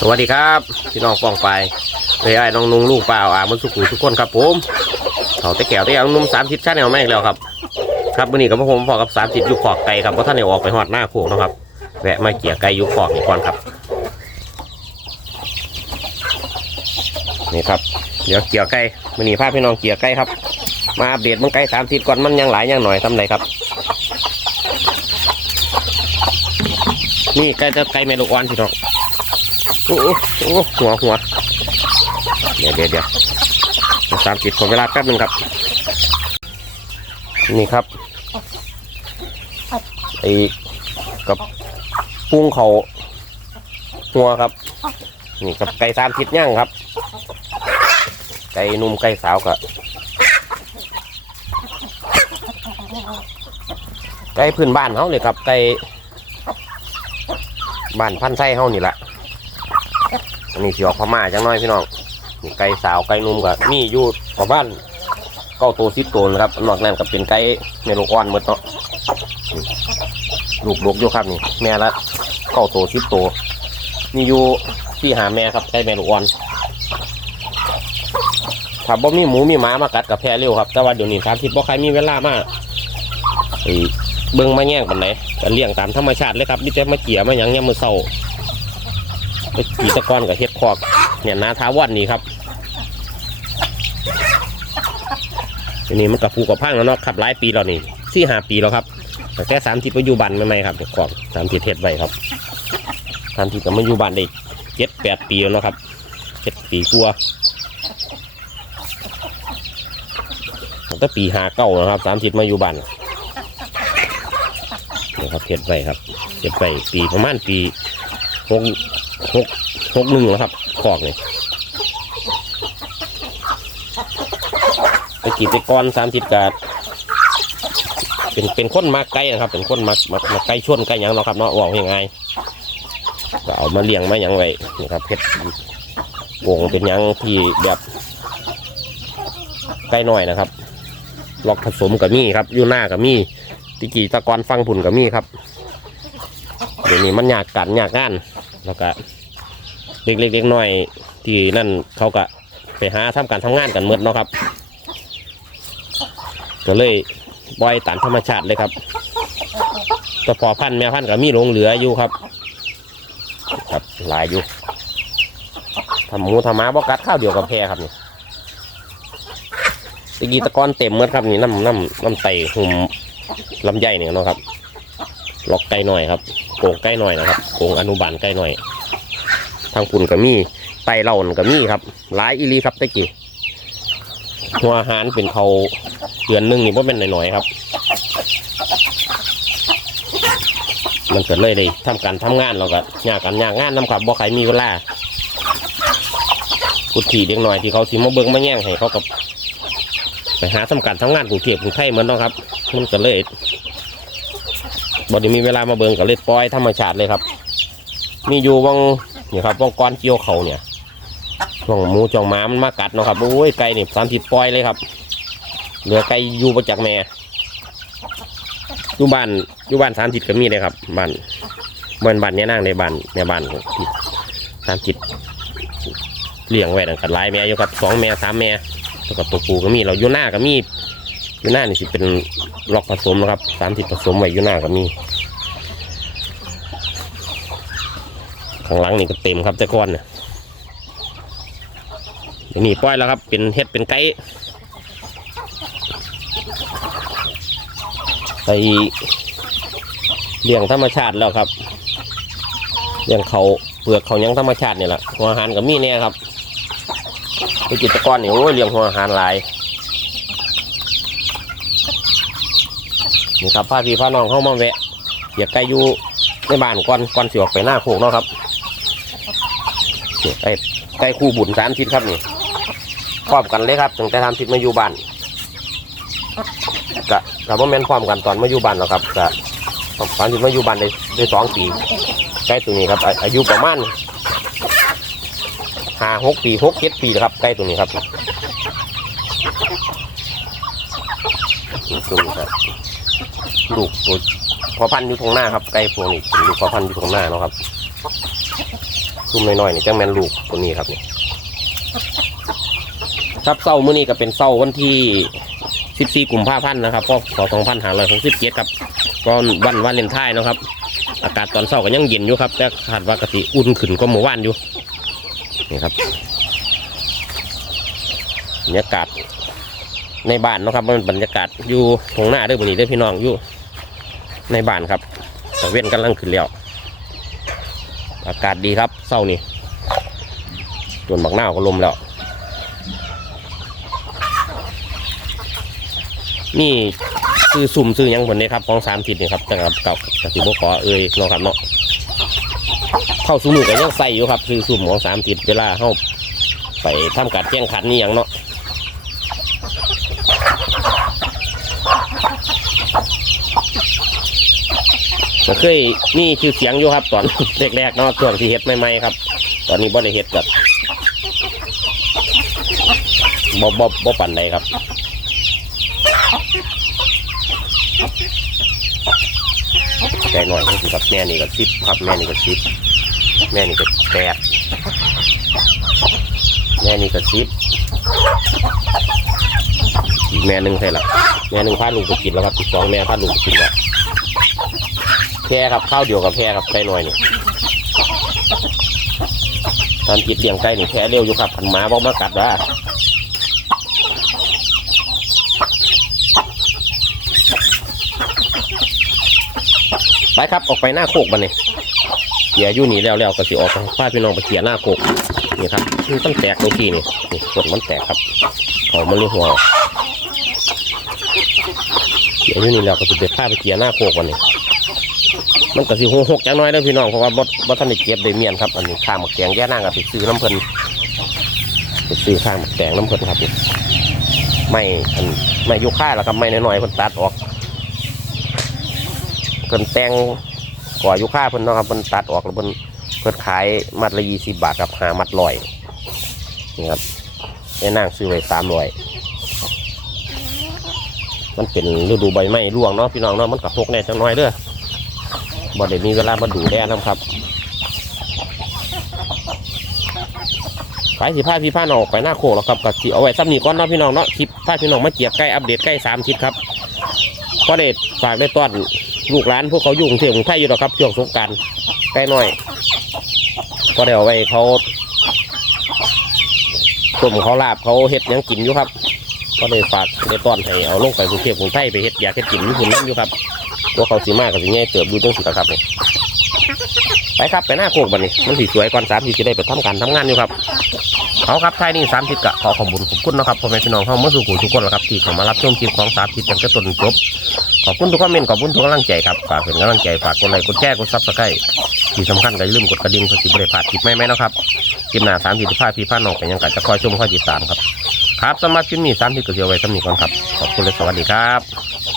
สวัสดีครับ พี่น้องปองไปเอ้ยไอ้น้องนุ่งลูกเปล่าอ่ามันสุขุทุกคนครับผมเขาตะแก้วตะแก้วนุ่มสามสิบชั้นแนวไม่อีกแล้วครับ ครับวันนี้กับผมพอกับสามสิบยุคขอกไก่ครับเพราะท่านได้ออกไปหอดหน้าโคกนะครับแวะมาเกี่ยไก่ยุคขอกนี่ก่อนครับ นี่ครับ เดี๋ยวเกี่ยวไก่วันนี้พาพี่น้องเกี่ยไก่ครับ มาอัปเดตมันไก่สามสิบก่อนมันยังหลายยังหน่อยทำไรครับ นี่ไก่จะไก่เมลูกอ่อนพี่น้องโอ้โอ้หัวหัวเดี๋ยวเดี๋ยวเดี๋ยวสามสิบขอเวลาแป๊บหนึงครับ นี่ครับไอ้กับปุ้งเขาหัวครับ นี่กับไก่สามทิศย่างครับ ไก่หนุ่มไก่สาวกับไก่พื้นบ้านเขาเลยครับไก่ บ้านพันไส้เขานี่แหละอันนี้สิออกพม่าจังน้อยพี่น้องนี่ไก่สาวไก่นุ่มก็มีอยู่ประมาณเก้าตัวสิบตัวนะครับนอกนั้นก็เป็นไก่เมลูกอ่อนหมดเนาะลูกลูกอยู่ครับนี่ แม่ละเก้าตัวสิบตัวมีอยู่ที่หาแม่ครับไก่แม่ลูกอ่อนถ้าบ่มีหมูมีหมามากัดกับแพะเร็วครับ แต่ว่าเดี๋ยวนี้สามสิบบ่ใครมีเวลามาไอ้ เบิ่งมาแย่งปันไหนก็เลี้ยงตามธรรมชาติเลยครับมีแต่มาเกี่ยมาหยังยามมือเศร้าไปกีตะกอนกับเฮ็ดคอกเนี่ยนาท้าวันนี้ครับทีนี้มันกับผูกับพังแล้วเนาะขับหลายปีแล้วนี่สี่ห้าปีแล้วครับแต่แค่สามทิศปัจจุบันไม่ไม่ครับเด็กคอกสามทิศเฮ็ดไว้ครับสามทิศกับมาอยู่บ้านได้เจ็ดแปดปีแล้วครับเจ็ดปีกลัวตั้งแต่ปีห้าเก้านะครับสามทิศมาอยู่บ้าน ครับเฮ็ดไว้ครับเฮ็ดไว้ปีประมาณปีหกหกหกหนึ่งแล้วครับคอกเลยไปกีดไปก้อนสามสิบกาดเป็นเป็นคนมาไก่นะครับ เป็นคนมามามาไก่ชนไก่หยังเนาะครับเนาะบอกยังไงก็เอามาเลี้ยงมายังไว้นี่ครับเพชรวงเป็นยังที่แบบไก่น้อยนะครับล็อกผสมกับมีครับอยู่หน้ากับมี ตะกี้ตะกอนฟังผุ่นกับมีครับ เดี๋ยวนี้มันยากกันยากงาน แล้วก็เล็กๆเล็กน้อยที่นั่นเขาก็ไปหาทำการทำงานกันเมื่อเนาะครับ ก็เลยปล่อยตามธรรมชาติเลยครับแต่พอพันแม่พันธุ์ก็มีหลงเหลืออยู่ครับ ครับหลายอยู่ทำหมูทำม้าบกัดข้าวเดียวกับแพรครับนี่ตะกี้ตะกอนเต็มเมื่อครับนี่น้ำน้ำน้ำไตหุ่ม ลำไยเนี่ยเนาะครับ ล็อกไก่หน่อยครับโกงไก่หน่อยนะครับโกงอนุบาลไก่หน่อย ทางปุ่นก็มีไตเหล่าก็มีครับหลายอีลีครับตะกี้หัวอาหารเป็นเขาเดือนหนึงนี่ว่าเป็นหน่อยๆครับ มันเกิดเลยเลยทำการทำงานเราก็ยากกันยากงานน้ำขับบ่ใครมีเวลากุฏิเด็กหน่อยที่เขาสิมาเบิ้งมาแย่งให้เขากับไปหาทำการทำงานกรุงเทพกรุงไทยเหมือนเนาะครับ มันก็เลยบ่ได้มีเวลามาเบิงก็เลยปล่อยธรรมชาติเลยครับ มีอยู่วังนี่ครับวังก้อนเกี่ยวเขาเนี่ยช่วงหมูจองม้ามันมากัดเนาะครับโอ้ยไก่นี่สามสิบปล่อยเลยครับเหลือไก่อยู่ประจากแม่อยู่บ้านอยู่บ้านสามสิบก็มีเลยครับบ้านบ้านบ้านเนี้ยนั่งในบ้านในบ้านสามสิบเลี้ยงไว้นั่นกันหลายแม่อยู่ครับสองแม่สามแม่แล้วก็ตัวปูก็มีเราอยู่หน้าก็มี ยู่หน้านี่สิเป็นล็อกผสมนะครับสามสิบผสมไว้อยู่หน้าก็มี ข้างหลังนี่ก็เต็มครับแต่ก่อนเนี่ยนี้ปล่อยแล้วครับ เป็นเห็ดเป็นไก่ไปเลี้ยงธรรมชาติแล้วครับเลี้ยงเขาเปลือกเขายังธรรมชาติเนี่ยแหละหัวอาหารกับมีเนี่ยครับไปกิจกรนี่โอ้ยเลี้ยงหัวอาหารหลาย นี่ครับพาพี่พาน้องเข้ามาแวะอยากไก่อยู่ในบ้านก่อนก่อนสิออกไปหน้าโคกเนาะครับไก่ไก่คู่บุญสามทิศครับนี่พร้อมกันเลยครับตั้งแต่ทำทิศมาอยู่บ้านกะกะว่าแม่นพร้อมกันตอนมาอยู่บ้านแล้วครับกะตอนที่มาอยู่บ้านได้ได้สองปีไก่ตัวนี้ครับ อายุประมาณห้าหกปีหกเจ็ดปีแล้วครับไก่ตัวนี้ครับนี่ตัวนี้ครับ ลูกตัวพอพันอยู่ตรงหน้าครับไก่พวกนี้เป็นลูกพอพันอยู่ตรงหน้าเนาะครับซุ่มน้อยๆนี่จังแมนลูกตัวนี้ครับนี่ครับเศร้ามื้อนี้ก็เป็นเศร้าวันที่ 14 กุมภาพันธ์นะครับก็ขอ2567ครับก็วันวาเลนไทน์นะครับ อากาศตอนเช้าก็ยังเย็นอยู่ครับ แต่คาดว่ากติอุ่นขึ้นก็เมื่อวานอยู่นี่ครับบรรยากาศ ในบ้านนะครับมันบรรยากาศอยู่ตรงหน้าเด้อวันนี้เด้อพี่น้องอยู่ ในบ้านครับตะเวนกำลังขึ้นแล้วอากาศดีครับเศร้านี่จนบักหน้าก็ลมแล้ว นี่ซื้อสุ่มซื้อยังคนนี้ครับของสามทิศนี่ครับจังครับเก่ากสิบขอเอ่ยเนาะครับเนาะเข้าสู่มือก็ยังใส่อยู่ครับซื้อสุ่มของสามทิศเวลาเข้าไปทำการแจ้งขันนี่อย่างเนาะ ก็เคยมีชื่อเสียงอยู่ครับ ตอนแรกๆเนาะช่วงที่เฮ็ดใหม่ๆครับ ตอนนี้บ่ได้เฮ็ดกับบ่บ่บ่ปันใดครับใจหน่อยครับแม่นี่ก็สิบครับแม่นี่ก็สิบแม่นี่ก็แปดแม่นี่ก็สิบอีกแม่หนึ่งใช่ละแม่หนึ่งพาลูกไปกินแล้วครับอีกสองแม่พาลูกไปกินแล้ว แพรครับข้าวเดียวกับแพรครับใจหน่อยนี่ตอนกินเลี้ยงไก่นี่แพรเร็วอยู่ครับพันหมาบอกมากัดว่าไปครับออกไปหน้าโคกบันนี่เกี่ยอยู่นี่แล้วแล้วก็สิออกพาพี่น้องไปเกี่ยหน้าโคกนี่ครับมันต้องแตกตัวที่นี่นี่ส่วนมันแตกครับเขามันเลยหัวออกเกี่ยอยู่นี่แล้วก็สิไปพาไปเกี่ยหน้าโคกบันนี่ มันก็สิหกหกจังน้อยแล้วพี่น้องเพราะว่าบดบดท่านได้เก็บได้เมียนครับอันนี้ข้ามหมักแกงแย่นั่งกับไปซื้อน้ำเพลินไปซื้อข้ามหมักแกงน้ำเพลินครับนี่ไม่อันไม่ยกค่าแล้วครับไม่น้อยๆคนตัดออกเพิ่นแตงก่อยู่ค่าเพิ่นเนาะครับเพิ่นตัดออกแล้วเพิ่นเพิ่นขายมัดละยี่สิบบาทกับหามัดลอยนี่ครับไอ้นางซื้อไว้สามร้อยมันเป็นฤดูใบไม้ร่วงเนาะพี่น้องเนาะมันกระทกแน่จังน้อยเด้อ บ่ได้มีเวลามาดูแลน้ำครับไปสิพาพี่พาน้องออกไปหน้าโคกแล้วครับกับเอาไว้ซ้ำนี้ก่อนเนาะพี่น้องเนาะคลิปพาพี่น้องมาเกียบใกล้อัปเดตใกล้สามคลิปครับก็ได้ฝากได้ต้อนลูกหลานพวกเขาอยู่กรุงเทพกรุงไทยอยู่หรอกครับช่วงสงการใกล้หน่อย ก็เดี๋ยวไว้เขาต้มเขาลาบเขาเฮ็ดยังกินอยู่ครับ ก็เลยฝากได้ต้อนให้เอาลงไปกรุงเทพกรุงไทยไปเฮ็ดอยากเฮ็ดกินญี่ปุ่นนั่นอยู่ครับ ว่าเขาสีมากกับสีง่ายเติบอยู่จังสิครับนี่ไปครับไปหน้าโคกบันนี้มันสีสวยก่อนสามทีจะได้ไปทำการทำงานอยู่ครับเอาครับท้ายนี้สามทิศกะขอขอบคุณขอบคุณนะครับพ่อแม่พี่น้องเฮามาสู่กูทุกคนแล้วครับที่เข้ามารับชมคลิปของสามทิศตั้งแต่ต้นจบขอบคุณทุกคอมเมนต์ขอบคุณทุกกำลังใจครับฝากเป็นกำลังใจฝากกดไลค์กดแชร์กดซับสไครต์ที่สำคัญก็อย่าลืมกดกระดิ่งเพื่อสิบริพลาดคลิปใหม่ๆนะครับคลิปหน้าสามสิบห้าพี่พาน้องกันยังกัจะคอยชมคอยติดตามครับครับสำหรับคลิปนี้สามที่ก็เสียไว้สำนีก่อนครับขอบคุณและสวัสดีครับ